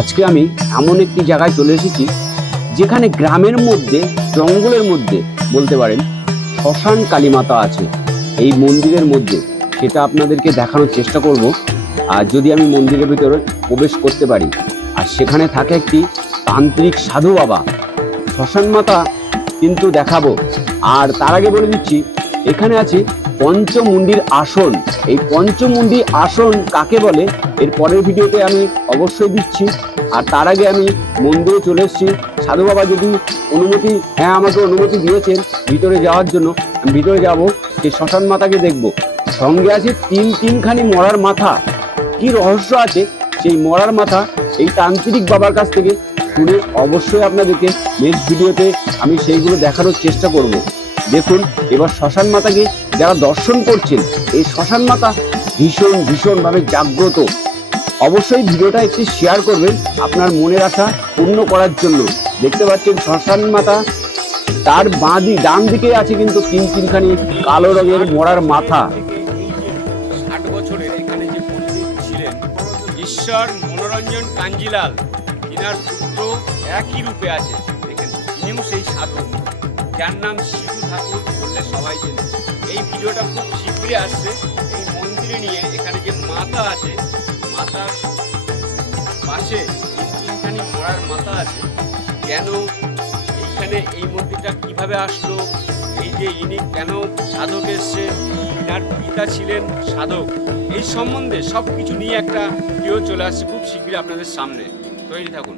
আজকে আমি এমন একটি জায়গায় চলে এসেছি যেখানে গ্রামের মধ্যে, জঙ্গলের মধ্যে বলতে পারেন, শ্মশান কালীমাতা আছে এই মন্দিরের মধ্যে। সেটা আপনাদেরকে দেখানোর চেষ্টা করব। আর যদি আমি মন্দিরের ভিতরে প্রবেশ করতে পারি, আর সেখানে থাকে একটি তান্ত্রিক সাধু বাবা, শ্মশান মাতা কিন্তু দেখাবো। আর তার আগে বলে দিচ্ছি, এখানে আছে পঞ্চমুণ্ডির আসন। এই পঞ্চমুণ্ডি আসন কাকে বলে এর পরের ভিডিওতে আমি অবশ্যই দিচ্ছি। আর তার আগে আমি মন্দিরে চলে এসেছি। সাধু বাবা যদি আমাকে অনুমতি দিয়েছেন ভিতরে যাওয়ার জন্য, আমি ভিতরে যাব, সেই শ্মশান মাতাকে দেখব। সঙ্গে আছে তিনখানি মরার মাথা। কি রহস্য আছে সেই মরার মাথা এই তান্ত্রিক বাবার কাছ থেকে শুনে অবশ্যই আপনাদেরকে নেক্সট ভিডিওতে আমি সেইগুলো দেখানোর চেষ্টা করব। দেখুন, এবার শ্মশান মাতাকে যারা দর্শন করছেন, এই শ্মশান মাতা ভীষণভাবে জাগ্রত। অবশ্যই ভিডিওটা একটি শেয়ার করবেন আপনার মনের আশা পূর্ণ করার জন্য। দেখতে পাচ্ছেন শ্মশান মাতা, তার ডান দিকে আছে কিন্তু তিনখানি কালো রঙের মরার মাথা। 60 বছরের এখানে যে পণ্ডিত ছিলেন ঈশ্বর মনোরঞ্জন কাঞ্জিলাল, তিনার পুত্র একই রূপে আছে। দেখেন, ইনিও সেই সাধু, যার নাম শিবু ঠাকুর বললে সবাই চেনে। এই ভিডিওটা খুব শীঘ্রই আসছে। এই মন্দিরে নিয়ে এখানে যে মাতা আছে, মাতার পাশে তিনখানি মরার মাথা আছে। কেন এইখানে এই মন্দিরটা কিভাবে আসলো, এই যে ইনি কেন সাধক এসছে, তার পিতা ছিলেন সাধক, এই সম্বন্ধে সব কিছু নিয়ে একটা ভিডিও চলে আসছে খুব শীঘ্রই আপনাদের সামনে। তৈরি থাকুন।